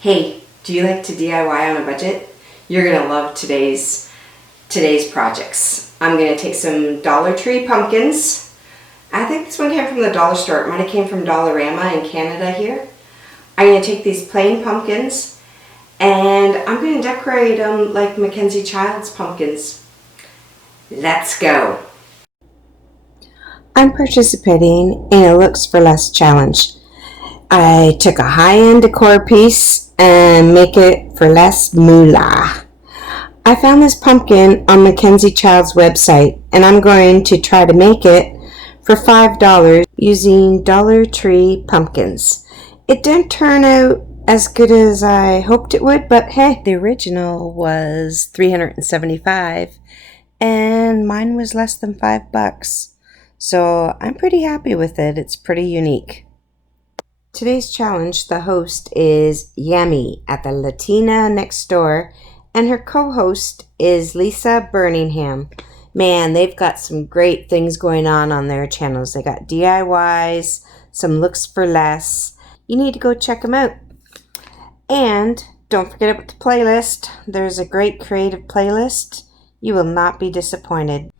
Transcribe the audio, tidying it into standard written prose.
Hey, do you like to DIY on a budget? You're gonna love today's projects. I'm gonna take some Dollar Tree pumpkins. I think this one came from the dollar store. It might have came from Dollarama in Canada here. I'm gonna take these plain pumpkins and I'm gonna decorate them like Mackenzie Childs pumpkins. Let's go. I'm participating in a Looks for Less challenge. I took a high-end decor piece and make it for less moolah. I found this pumpkin on Mackenzie Childs' website and I'm going to try to make it for $5 using Dollar Tree pumpkins. It didn't turn out as good as I hoped it would, but hey, the original was $375 and mine was less than $5. So I'm pretty happy with it. It's pretty unique. Today's challenge, the host is Yami at the Latina Next store, and her co-host is Lisa Burningham. Man, they've got some great things going on their channels. They got DIYs, some looks for less. You need to go check them out. And don't forget about the playlist. There's a great creative playlist. You will not be disappointed.